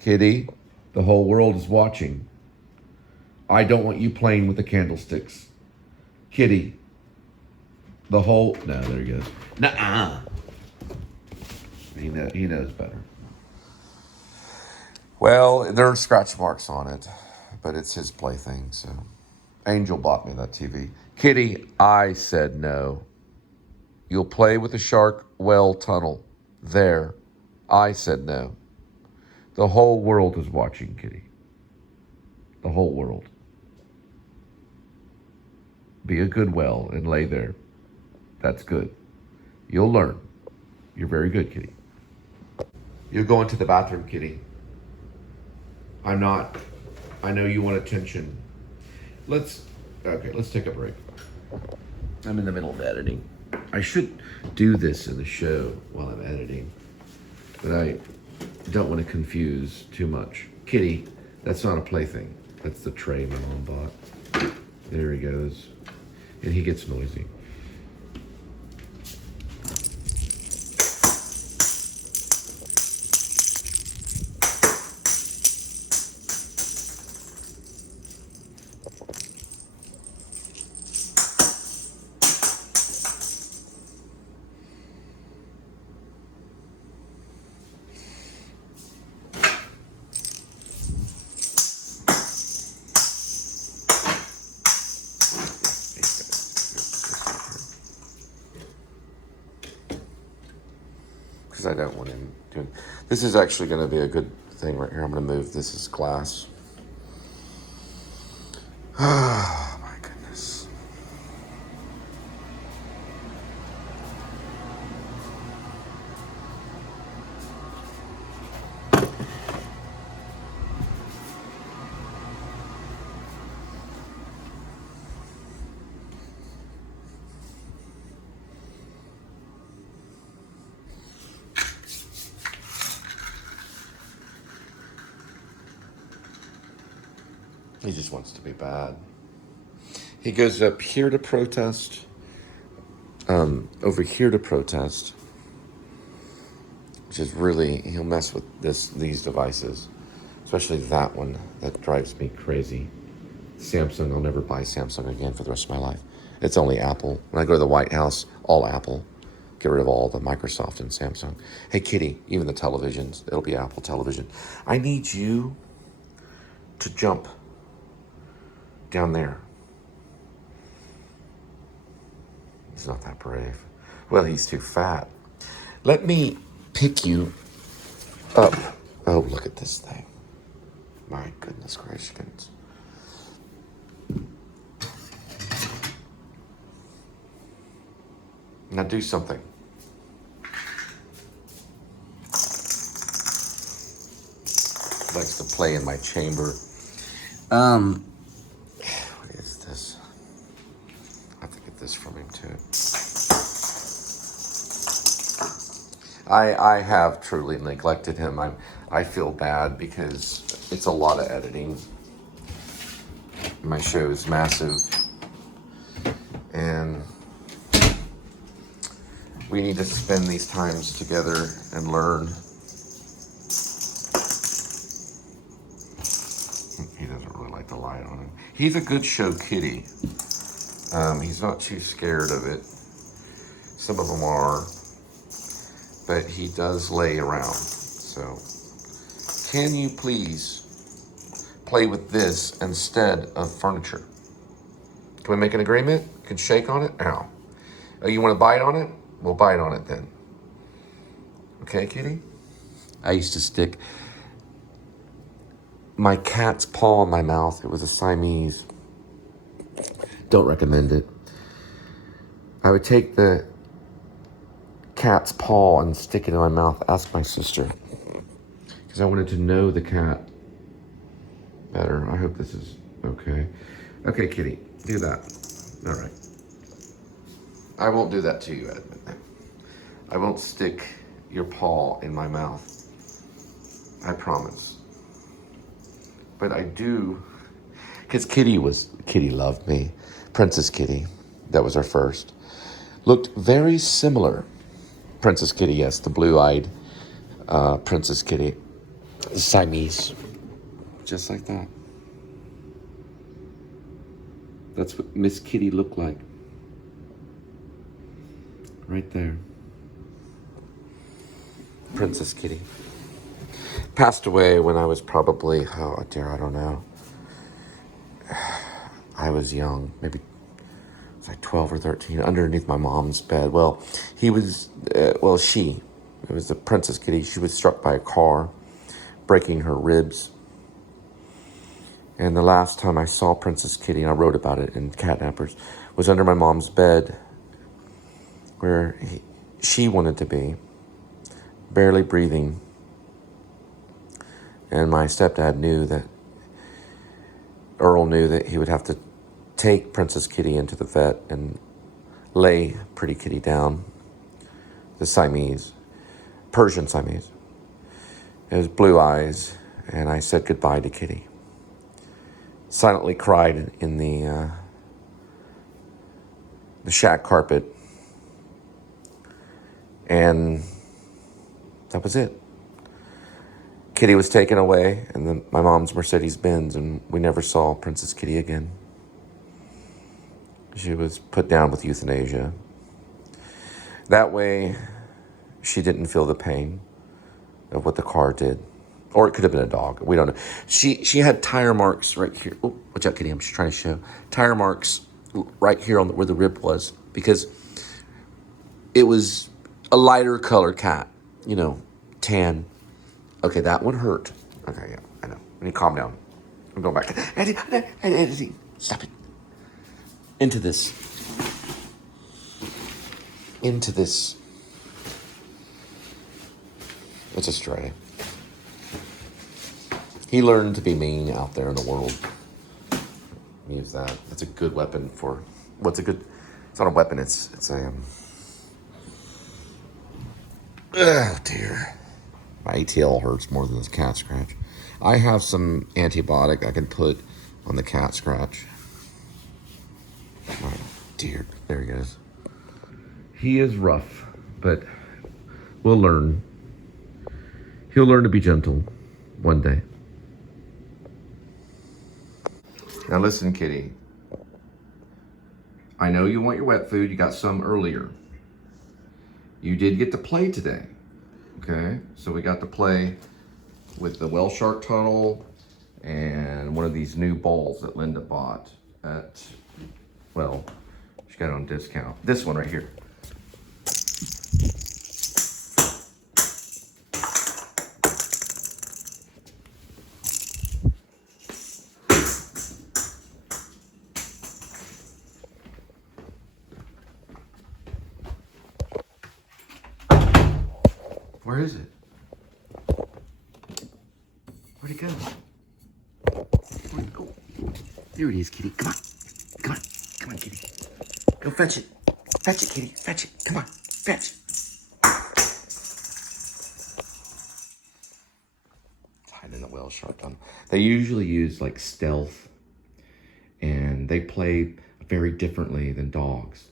Kitty, the whole world is watching. I don't want you playing with the candlesticks. Kitty, the whole... No, there he goes. Nuh-uh. He knows better. Well, there are scratch marks on it, but it's his plaything, so... Angel bought me that TV. Kitty, I said no. You'll play with the shark well tunnel. There. I said no. The whole world is watching, Kitty. The whole world. Be a good well and lay there. That's good. You'll learn. You're very good, Kitty. You're going to the bathroom, Kitty. I'm not. I know you want attention. Let's take a break. I'm in the middle of editing. I should do this in the show while I'm editing, but I don't want to confuse too much. Kitty, that's not a plaything. That's the tray my mom bought. There he goes. And he gets noisy. I don't want him doing. This is actually going to be a good thing right here. I'm going to move this as glass. Oh my goodness. He just wants to be bad. He goes up here to protest, over here to protest, which is really, he'll mess with these devices, especially that one. That drives me crazy. Samsung, I'll never buy Samsung again for the rest of my life. It's only Apple. When I go to the White House, all Apple. Get rid of all the Microsoft and Samsung. Hey, Kitty, even the televisions, it'll be Apple television. I need you to jump down there. He's not that brave. Well, he's too fat. Let me pick you up. Oh, look at this thing. My goodness gracious. Now do something. Likes to play in my chamber. What is this? I have to get this from him too. I have truly neglected him. I feel bad because it's a lot of editing. My show is massive, and we need to spend these times together and learn. He doesn't really like the light on him. He's a good show kitty. He's not too scared of it. Some of them are, but he does lay around. So, can you please play with this instead of furniture? Can we make an agreement? Can shake on it? Ow. Oh, you want to bite on it? We'll bite on it then. Okay, kitty? I used to stick my cat's paw in my mouth. It was a Siamese. Don't recommend it. I would take the cat's paw and stick it in my mouth. Ask my sister. Because I wanted to know the cat better. I hope this is okay. Okay, kitty, do that. All right. I won't do that to you, Edmund. I won't stick your paw in my mouth. I promise. But I do, because Kitty loved me. Princess Kitty, that was our first. Looked very similar. Princess Kitty, yes, the blue-eyed Princess Kitty. Siamese. Just like that. That's what Miss Kitty looked like. Right there. Princess Kitty. Passed away when I was probably, oh dear, I don't know. I was young, maybe it was like 12 or 13, underneath my mom's bed. Well, it was the Princess Kitty. She was struck by a car, breaking her ribs. And the last time I saw Princess Kitty, and I wrote about it in Catnappers, was under my mom's bed, where she wanted to be, barely breathing. And my stepdad Earl knew that he would have to take Princess Kitty into the vet and lay Pretty Kitty down, the Siamese, Persian Siamese. It was blue eyes, and I said goodbye to Kitty. Silently cried in the shack carpet, and that was it. Kitty was taken away, and then my mom's Mercedes-Benz, and we never saw Princess Kitty again. She was put down with euthanasia. That way, she didn't feel the pain of what the car did. Or it could have been a dog. We don't know. She had tire marks right here. Oh, watch out, Kitty. I'm just trying to show. Tire marks right here on where the rib was, because it was a lighter colored cat. You know, tan. Okay, that one hurt. Okay, yeah, I know. I need to calm down. I'm going back. Eddie, stop it. Into this. Let's just try it. He learned to be mean out there in the world. Use that. That's a good weapon for... It's not a weapon, it's a... Oh, dear. My ATL hurts more than this cat scratch. I have some antibiotic I can put on the cat scratch. Oh, dear. There he goes. He is rough, but we'll learn. He'll learn to be gentle one day. Now listen, Kitty. I know you want your wet food. You got some earlier. You did get to play today. Okay, so we got to play with the Whale Shark Tunnel and one of these new balls that Linda bought at, well, she got it on discount. This one right here. Where is it? Where'd it go? Where'd it go? There it is, Kitty. Come on. Come on. Come on, Kitty. Go fetch it. Fetch it, Kitty. Fetch it. Come on. Fetch. It's hiding in the Whale Shark Tunnel. They usually use like stealth, and they play very differently than dogs.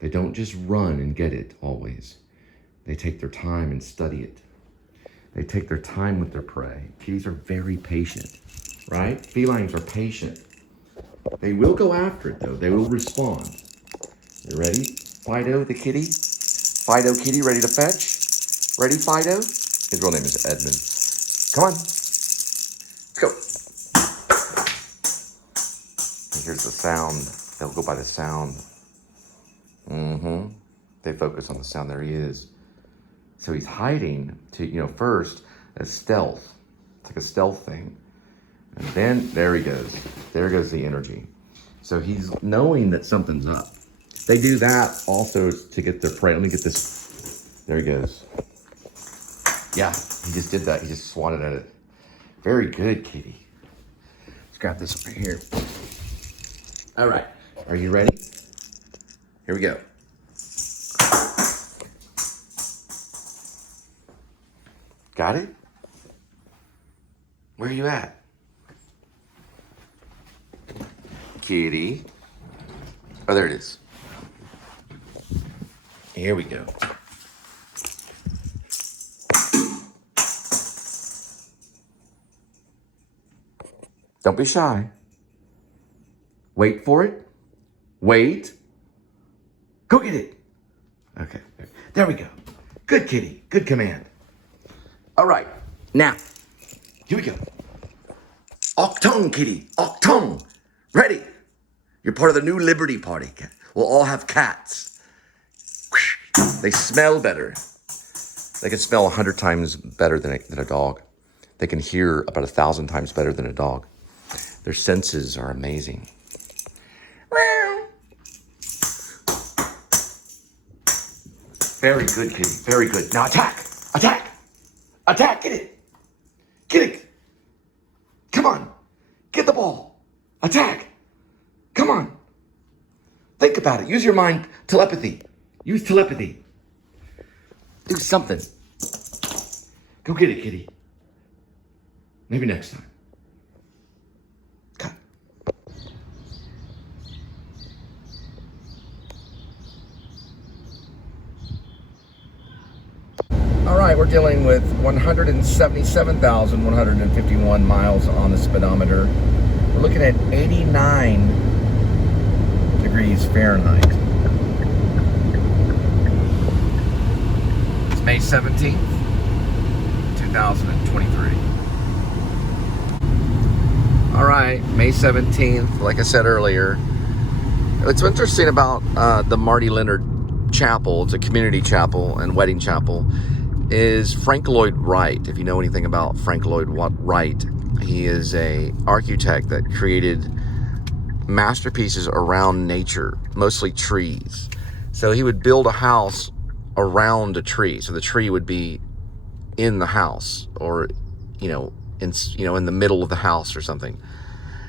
They don't just run and get it always. They take their time and study it. They take their time with their prey. Kitties are very patient, right? Felines are patient. They will go after it, though. They will respond. You ready? Fido, the kitty? Fido kitty, ready to fetch? Ready, Fido? His real name is Edmund. Come on. Let's go. And here's the sound. They'll go by the sound. They focus on the sound. There he is. So he's hiding to, first as stealth. It's like a stealth thing. And then, there he goes. There goes the energy. So he's knowing that something's up. They do that also to get their prey. Let me get this. There he goes. Yeah, he just did that. He just swatted at it. Very good, kitty. Let's grab this over here. All right. Are you ready? Here we go. Got it? Where are you at? Kitty. Oh, there it is. Here we go. Don't be shy. Wait for it. Wait. Go get it. Okay, there we go. Good kitty, good command. All right, now, here we go. Octone, kitty, octone. Ready? You're part of the new Liberty Party. We'll all have cats. They smell better. They can smell 100 times better than a dog. They can hear about 1,000 times better than a dog. Their senses are amazing. Very good, kitty. Very good. Now attack! Attack! Attack! Get it! Get it! Come on! Get the ball! Attack! Come on! Think about it. Use your mind. Telepathy. Use telepathy. Do something. Go get it, kitty. Maybe next time. Cut. All right, we're dealing with 177,151 miles on the speedometer. We're looking at 89 degrees Fahrenheit. It's May 17th, 2023. All right, May 17th, like I said earlier. What's interesting about the Marty Leonard Chapel, it's a community chapel and wedding chapel, is Frank Lloyd Wright. If you know anything about Frank Lloyd Wright, he is a architect that created masterpieces around nature, mostly trees. So he would build a house around a tree. So the tree would be in the house, or in the middle of the house or something.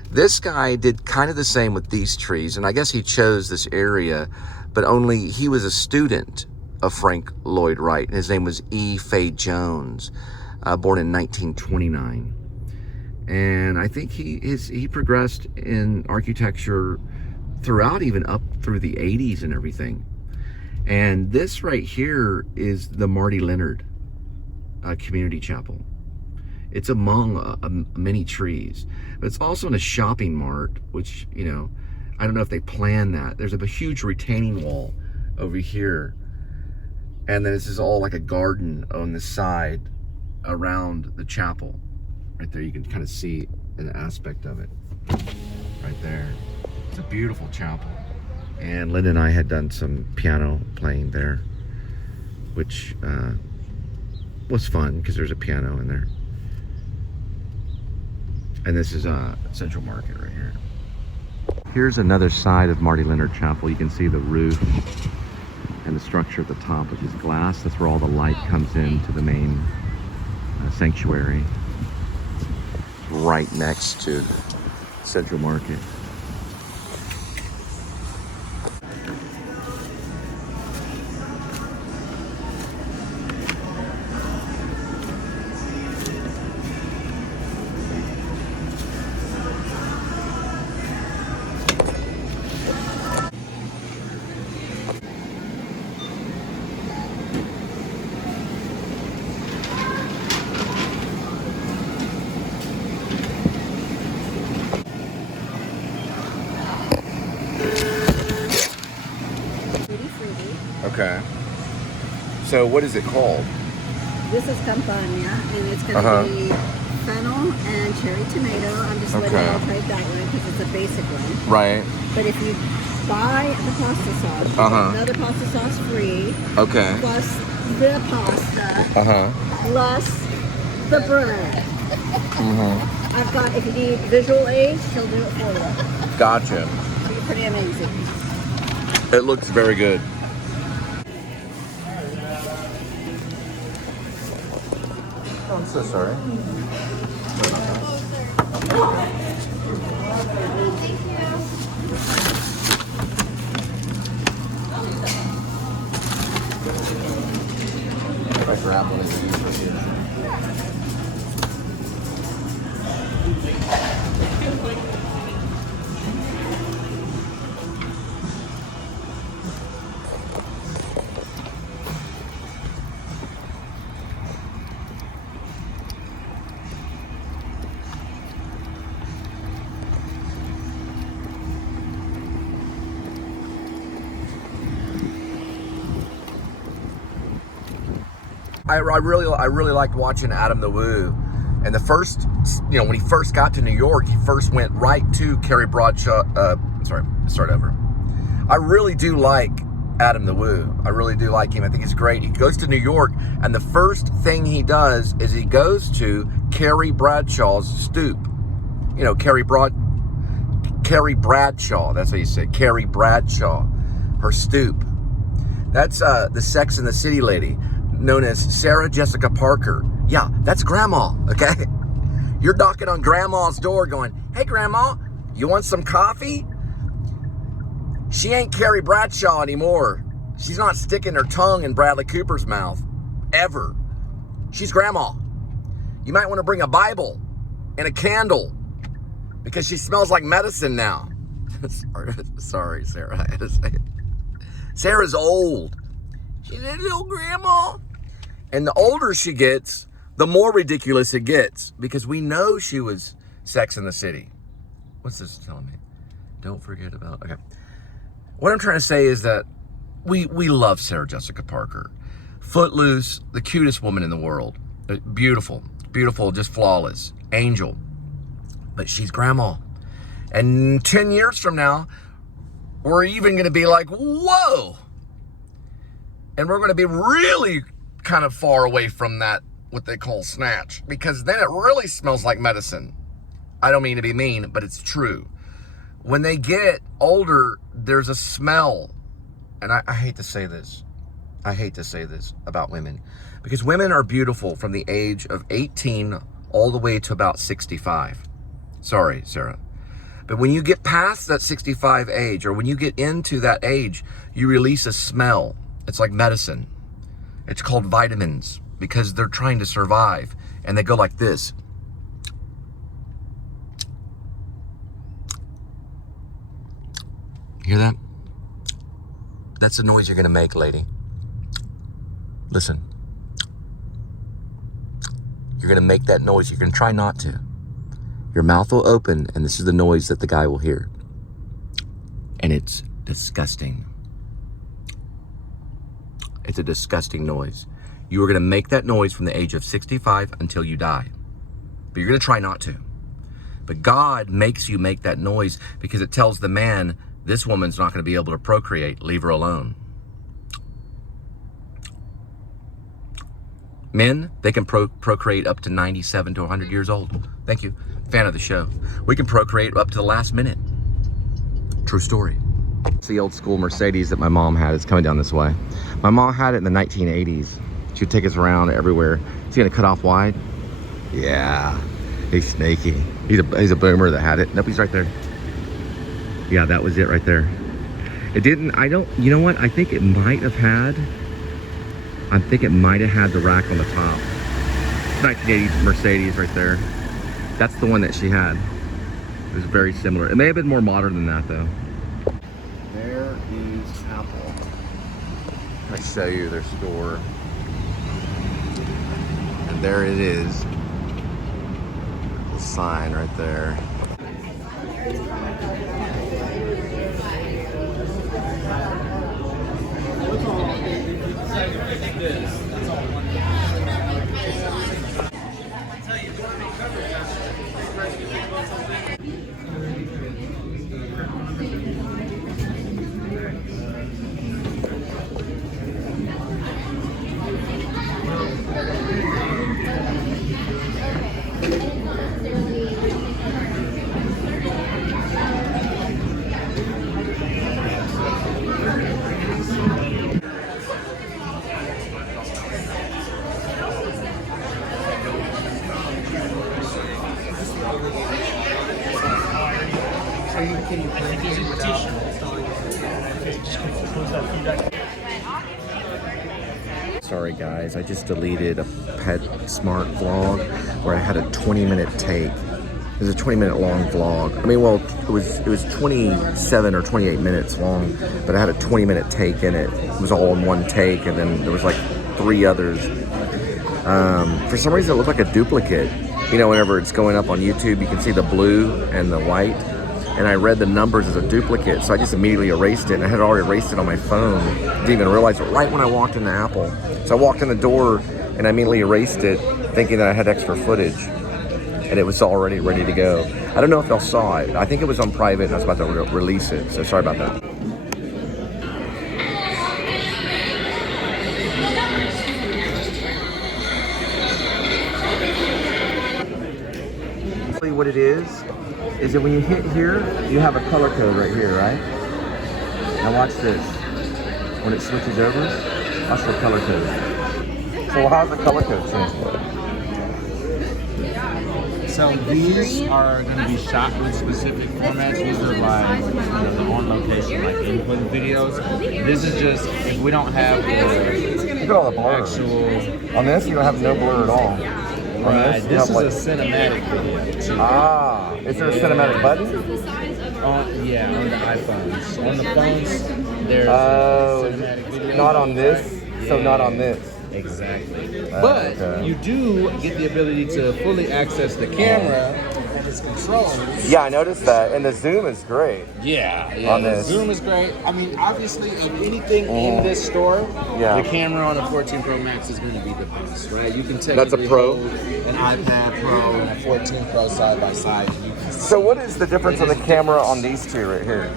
This guy did kind of the same with these trees, and I guess he chose this area, but only he was a student of Frank Lloyd Wright. His name was E. Fay Jones, born in 1929. And I think he progressed in architecture throughout, even up through the 80s and everything. And this right here is the Marty Leonard Community Chapel. It's among many trees, but it's also in a shopping mart, which, I don't know if they planned that. There's a huge retaining wall over here. And then this is all like a garden on the side around the chapel. Right there, you can kind of see an aspect of it right there. It's a beautiful chapel. And Linda and I had done some piano playing there, which was fun because there's a piano in there. And this is Central Market right here. Here's another side of Marty Leonard Chapel. You can see the roof and the structure at the top, which is glass. That's where all the light comes into the main sanctuary. Right next to Central Market. Okay. So what is it called? This is campagna, and it's going to be fennel and cherry tomato. I'm just letting y'all try that one because it's a basic one. Right. But if you buy the pasta sauce, you get another pasta sauce free. Okay. Plus the pasta. Plus the bread. I've got, if you need visual aids, he'll do it for you. Gotcha. It's pretty amazing. It looks very good. Oh, I'm so sorry. If I grab one of these right here. I really liked watching Adam the Woo. And the first, you know, when he first got to New York, he first went right to Carrie Bradshaw. Start over. I really do like Adam the Woo. I really do like him. I think he's great. He goes to New York, and the first thing he does is he goes to Carrie Bradshaw's stoop. You know, Carrie Bradshaw. That's what you said. Carrie Bradshaw, her stoop. That's the Sex and the City lady, known as Sarah Jessica Parker. Yeah, that's Grandma, okay? You're knocking on Grandma's door going, hey, Grandma, you want some coffee? She ain't Carrie Bradshaw anymore. She's not sticking her tongue in Bradley Cooper's mouth, ever. She's Grandma. You might want to bring a Bible and a candle because she smells like medicine now. Sorry, Sarah, I had to say it. Sarah's old. She's a little grandma. And the older she gets, the more ridiculous it gets, because we know she was Sex in the City. What's this telling me? Don't forget about, okay. What I'm trying to say is that we love Sarah Jessica Parker. Footloose, the cutest woman in the world. Beautiful, just flawless. Angel. But she's Grandma. And 10 years from now, we're even going to be like, whoa. And we're going to be really kind of far away from that, what they call snatch, because then it really smells like medicine. I don't mean to be mean, but it's true. When they get older, there's a smell. And I hate to say this. I hate to say this about women, because women are beautiful from the age of 18 all the way to about 65. Sorry, Sarah. But when you get past that 65 age, or when you get into that age, you release a smell. It's like medicine. It's called vitamins, because they're trying to survive. And they go like this. Hear that? That's the noise you're gonna make, lady. Listen. You're gonna make that noise. You're gonna try not to. Your mouth will open, and this is the noise that the guy will hear. And it's disgusting. It's a disgusting noise. You are gonna make that noise from the age of 65 until you die. But you're gonna try not to. But God makes you make that noise because it tells the man, this woman's not gonna be able to procreate, leave her alone. Men, they can procreate up to 97 to 100 years old. Thank you. Fan of the show. We can procreate up to the last minute. True story. It's the old school Mercedes that my mom had. It's coming down this way. My mom had it in the 1980s. She'd take us around everywhere. Is he gonna cut off wide? Yeah, he's snaky. He's a boomer that had it. Nope, he's right there. Yeah, that was it right there. It didn't, you know what? I think it might have had the rack on the top. 1980s Mercedes right there. That's the one that she had. It was very similar. It may have been more modern than that though. There is Apple. I show you their store. And there it is. The sign right there. Sorry guys, I just deleted a PetSmart vlog where I had a 20-minute take. It was a 20-minute long vlog. I mean, well, it was 27 or 28 minutes long, but I had a 20-minute take in it. It was all in one take, and then there was like 3 others. For some reason, it looked like a duplicate. You know, whenever it's going up on YouTube, you can see the blue and the white. And I read the numbers as a duplicate, so I just immediately erased it. And I had already erased it on my phone. Didn't even realize it right when I walked into Apple. So I walked in the door, and I immediately erased it, thinking that I had extra footage, and it was already ready to go. I don't know if y'all saw it. I think it was on private, and I was about to release it, so sorry about that. What it is that when you hit here, you have a color code right here, right? Now watch this. When it switches over, watch the color code. So how's the color code change? So these are going to be shot with specific formats. These are like, you know, the on-location, like input videos. This is just, if we don't have the Look at all the blur. actual... On this, you don't have no blur at all. Right, this is like, a cinematic video. Ah, is there a cinematic button? Yeah, on the iPhones. On the phones, there's cinematic video. Not on this, so not on this. Exactly. But you do get the ability to fully access the camera and its controls. Yeah, I noticed that, and the zoom is great. Yeah, on the this. zoom is great. I mean, obviously, of anything in this store, the camera on a 14 Pro Max is going to be the best, right? You can technically hold an iPad Pro and a 14 Pro side by side. And you can So what is the difference on the camera on these two right here?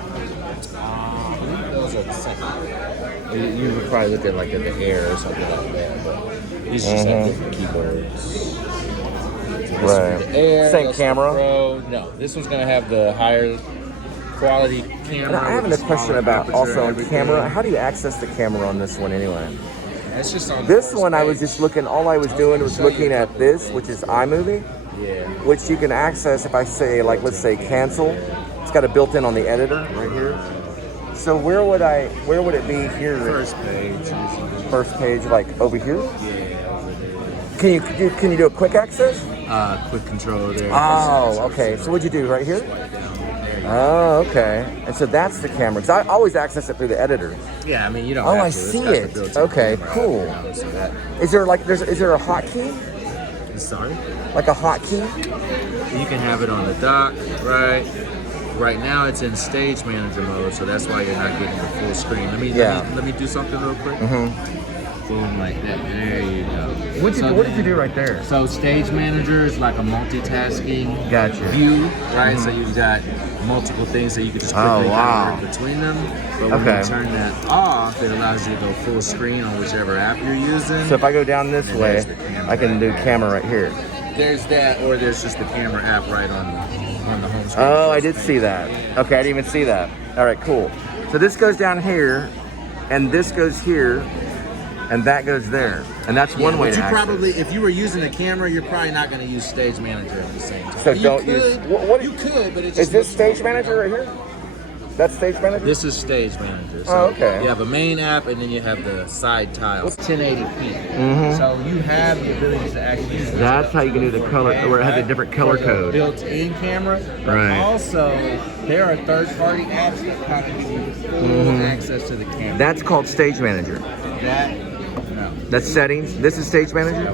those are the same. You would probably look at like at the Air or something like that, but these just have different keyboards. Right. Air, Same camera? Pro. No, this one's gonna have the higher quality camera. Now, I have a question about also on camera. How do you access the camera on this one anyway? It's just on this one. I was just looking. All I was doing was looking at this, which is iMovie, which you can access if I say, like, let's say cancel. It's got a built-in on the editor right here. So where would it be here? First page. First page, like over here? Yeah, over there. Can you do a quick access? Quick control there. Oh, okay. So what'd you do right here? Oh, okay. And so that's the camera. Because I always access it through the editor. Yeah, I mean you don't. Oh, have I to. see It's got it. the built-in Okay, camera, cool. you know, so that, Is there a hotkey? sorry. Like a hotkey? You can have it on the dock, right? Right now it's in stage manager mode, so that's why you're not getting the full screen. Let me do something real quick. Boom, like that. There you go. What did you do right there? So stage manager is like a multitasking Gotcha. view, right? So you've got multiple things that you can just quickly kind of work between them. But when you turn that off, it allows you to go full screen on whichever app you're using. So if I go down this way, I can do camera right here. There's that, or there's just the camera app right on the home screen. Oh, I did see that. Okay, I didn't even see that. All right, cool. So this goes down here, and this goes here, and that goes there. And that's one way to access. Probably, if you were using a camera, you're probably not going to use Stage Manager at the same time. So don't use... You could, but it just... Is this Stage Manager right here? That's Stage Manager? This is Stage Manager. So okay. You have a main app, and then you have the side tiles. 1080p. So you have the ability to actually use this. That's how you can do the color, where it has a different color code. Built-in camera. But also, there are third-party apps that kind of give you full access to the camera. That's called Stage Manager. That's settings. This is Stage Manager?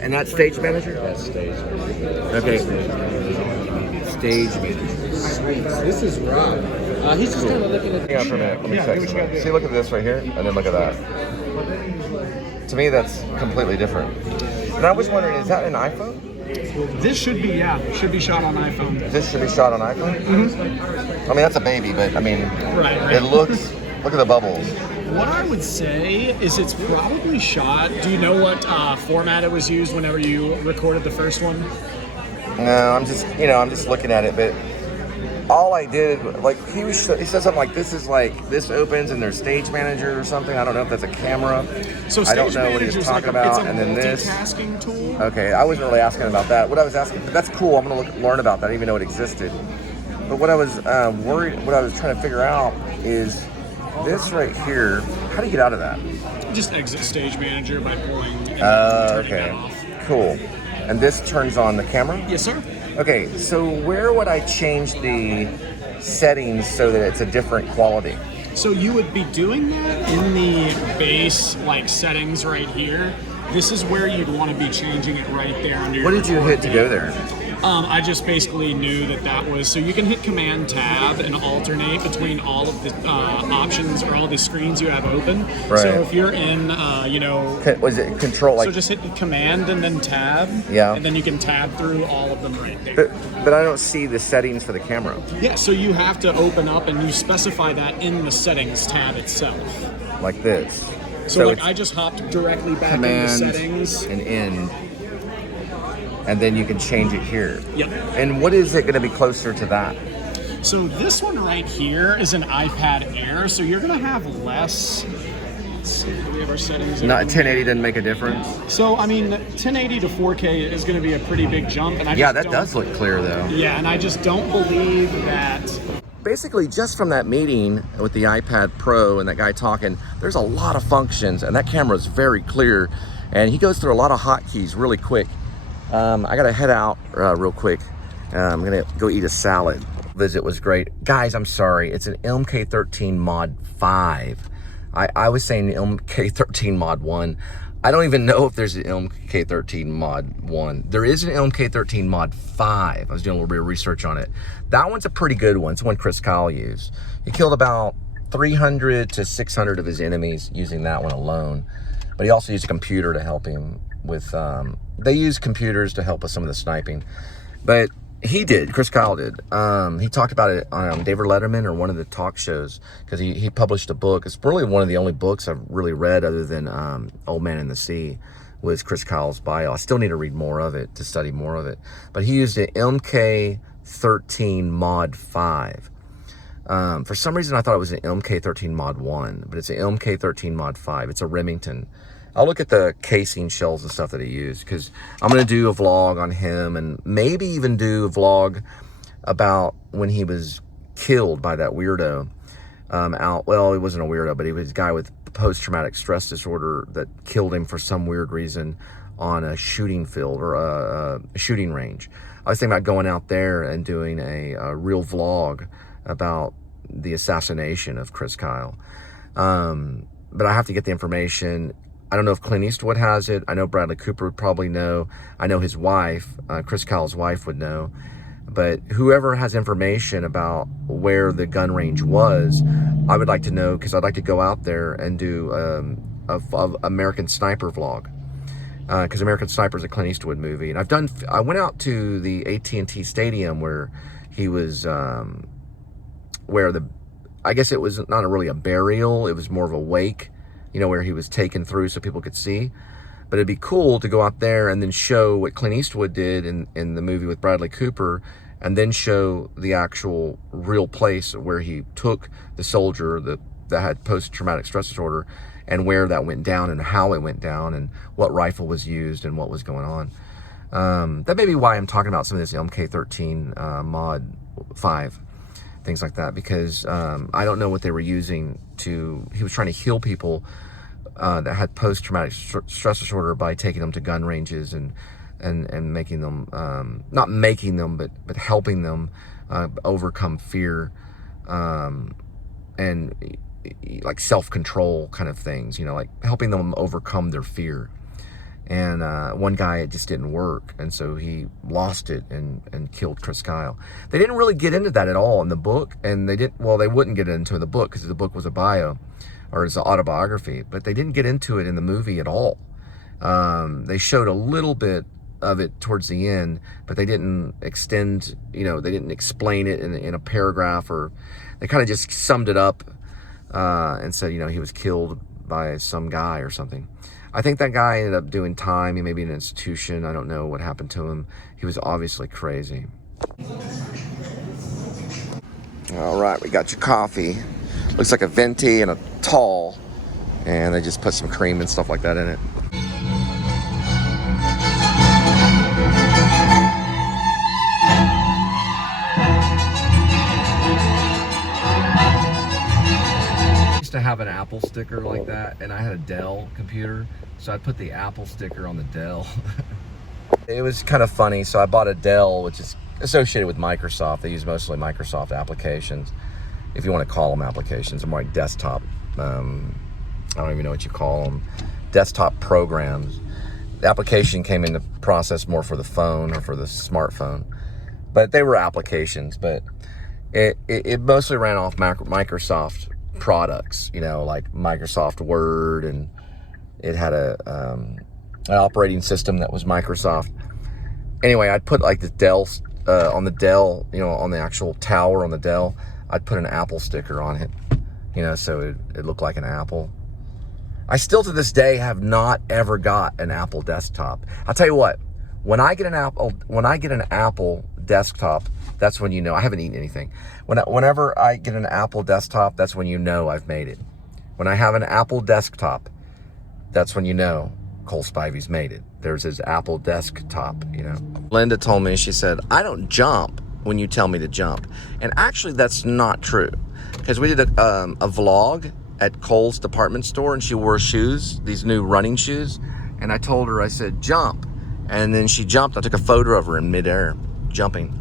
And that's Stage Manager? That's Stage Manager. Okay. Stage Manager. This is Rob. He's just kind of looking at... Hang on for a minute. Let me check something. See, look at this right here, and then look at that. To me, that's completely different. And I was wondering, is that an iPhone? This should be, should be shot on iPhone. This should be shot on iPhone? I mean, that's a baby, but I mean, it looks... Look at the bubbles. What I would say is it's probably shot. Do you know what format it was used whenever you recorded the first one? No, I'm just looking at it, but all I did, like, he said something like, this opens and there's Stage Manager or something. I don't know if that's a camera. So I don't know what he was talking about. It's a and then this multitasking tool. Okay, I wasn't really asking about that. What I was asking, but that's cool. I'm gonna learn about that. I didn't even know it existed. But what I was what I was trying to figure out is this right here. How do you get out of that? Just exit Stage Manager by pulling. Okay, cool. And this turns on the camera? Yes, sir. Okay, so where would I change the settings so that it's a different quality? So you would be doing that in the base settings right here. This is where you'd want to be changing it right there under your What did you hit to go there? I just basically knew that was, so you can hit Command Tab and alternate between all of the options or all the screens you have open. Right. So if you're in, Was it Control? so just hit Command and then Tab. Yeah. And then you can tab through all of them right there. But I don't see the settings for the camera. Yeah, so you have to open up and you specify that in the settings tab itself. Like this. So like I just hopped directly back into settings. And end. And then you can change it here. Yep. And what is it going to be closer to that? So this one right here is an iPad Air, so you're going to have less. Let's see, do we have our settings? Not 1080 doesn't make a difference. So I mean, 1080 to 4K is going to be a pretty big jump, and that does look clear though. Yeah, and I just don't believe that. Basically, just from that meeting with the iPad Pro and that guy talking, there's a lot of functions, and that camera is very clear, and he goes through a lot of hotkeys really quick. I gotta head out real quick. I'm gonna go eat a salad. Visit was great. Guys, I'm sorry. It's an MK13 Mod 5. I was saying MK13 Mod 1. I don't even know if there's an MK13 Mod 1. There is an MK13 Mod 5. I was doing a little bit of research on it. That one's a pretty good one. It's the one Chris Kyle used. He killed about 300 to 600 of his enemies using that one alone. But he also used a computer to help him with, they use computers to help with some of the sniping. But he did, Chris Kyle did. He talked about it on David Letterman or one of the talk shows, because he published a book. It's really one of the only books I've really read other than Old Man in the Sea, was Chris Kyle's bio. I still need to read more of it, to study more of it. But he used an MK13 Mod 5. For some reason, I thought it was an MK13 Mod 1, but it's an MK13 Mod 5. It's a Remington. I'll look at the casing shells and stuff that he used, because I'm going to do a vlog on him, and maybe even do a vlog about when he was killed by that weirdo well, he wasn't a weirdo, but he was a guy with post-traumatic stress disorder that killed him for some weird reason on a shooting field or a shooting range. I was thinking about going out there and doing a real vlog about the assassination of Chris Kyle. But I have to get the information. I don't know if Clint Eastwood has it. I know Bradley Cooper would probably know. I know his wife, Chris Kyle's wife, would know. But whoever has information about where the gun range was, I would like to know, because I'd like to go out there and do a American Sniper vlog. Because American Sniper is a Clint Eastwood movie. And I went out to the AT&T Stadium where he was, I guess it was not really a burial, it was more of a wake, where he was taken through so people could see. But it'd be cool to go out there and then show what Clint Eastwood did in the movie with Bradley Cooper, and then show the actual real place where he took the soldier that had post-traumatic stress disorder, and where that went down and how it went down and what rifle was used and what was going on. That may be why I'm talking about some of this MK13 Mod 5, things like that, because I don't know what they were using he was trying to heal people that had post-traumatic stress disorder by taking them to gun ranges and making them, not making them, but helping them overcome fear and like self-control kind of things, like helping them overcome their fear. And one guy, it just didn't work, and so he lost it and killed Chris Kyle. They didn't really get into that at all in the book, and they wouldn't get into the book because the book was a bio, or it's an autobiography, but they didn't get into it in the movie at all. They showed a little bit of it towards the end, but they didn't extend, they didn't explain it in a paragraph, or they kind of just summed it up and said, he was killed by some guy or something. I think that guy ended up doing time. He may be in an institution. I don't know what happened to him. He was obviously crazy. All right, we got your coffee. Looks like a venti and a tall, and they just put some cream and stuff like that in it. To have an Apple sticker like that, and I had a Dell computer, so I'd put the Apple sticker on the Dell. It was kind of funny, so I bought a Dell, which is associated with Microsoft. They use mostly Microsoft applications, if you want to call them applications. They're more like desktop, I don't even know what you call them, desktop programs. The application came into process more for the phone or for the smartphone. But they were applications, but it mostly ran off Microsoft products, you know, like Microsoft Word, and it had an operating system that was Microsoft. Anyway, I'd put like the Dell, on the Dell, you know, on the actual tower on the Dell, I'd put an Apple sticker on it, you know, so it looked like an Apple. I still to this day have not ever got an Apple desktop. I'll tell you what, when I get an Apple desktop, that's when you know. I haven't eaten anything. Whenever I get an Apple desktop, that's when you know I've made it. When I have an Apple desktop, that's when you know Cole Spivey's made it. There's his Apple desktop, you know. Linda told me, she said, I don't jump when you tell me to jump. And actually, that's not true. Because we did a vlog at Cole's department store, and she wore shoes, these new running shoes. And I told her, I said, jump. And then she jumped. I took a photo of her in midair, jumping.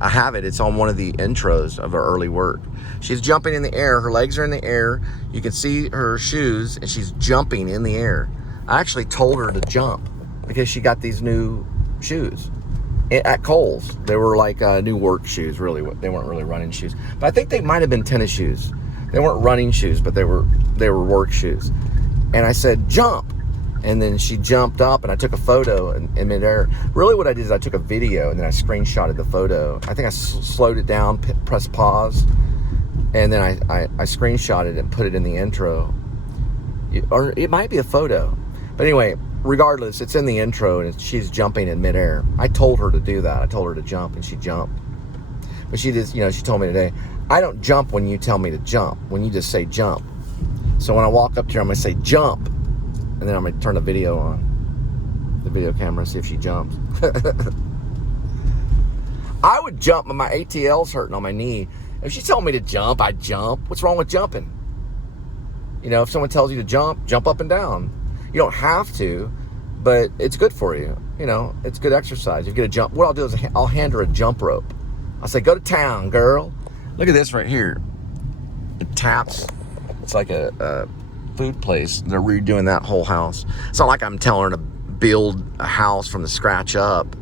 I have it. It's on one of the intros of her early work. She's jumping in the air. Her legs are in the air. You can see her shoes, and she's jumping in the air. I actually told her to jump because she got these new shoes at Kohl's. They were like new work shoes, really. They weren't really running shoes. But I think they might have been tennis shoes. They weren't running shoes, but they were work shoes. And I said, jump. And then she jumped up, and I took a photo in midair. Really what I did is I took a video, and then I screenshotted the photo. I think I slowed it down, pressed pause, and then I screenshotted it and put it in the intro. Or it might be a photo. But anyway, regardless, it's in the intro, and she's jumping in midair. I told her to do that. I told her to jump, and she jumped. But she just, you know, she told me today, I don't jump when you tell me to jump, when you just say jump. So when I walk up to her, I'm going to say jump. And then I'm going to turn the video on, the video camera, see if she jumps. I would jump, but my ATL's hurting on my knee. If she told me to jump, I'd jump. What's wrong with jumping? You know, if someone tells you to jump up and down. You don't have to, but it's good for you. You know, it's good exercise. You get a jump. What I'll do is I'll hand her a jump rope. I'll say, go to town, girl. Look at this right here. It taps. It's like a food place. They're redoing that whole house. It's not like I'm telling her to build a house from the scratch up.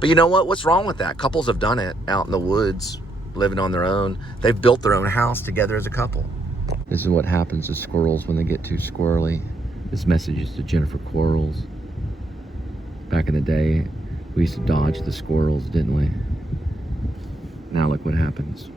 But you know what? What's wrong with that? Couples have done it out in the woods, living on their own. They've built their own house together as a couple. This is what happens to squirrels when they get too squirrely. This message is to Jennifer Quarles. Back in the day, we used to dodge the squirrels, didn't we? Now look what happens.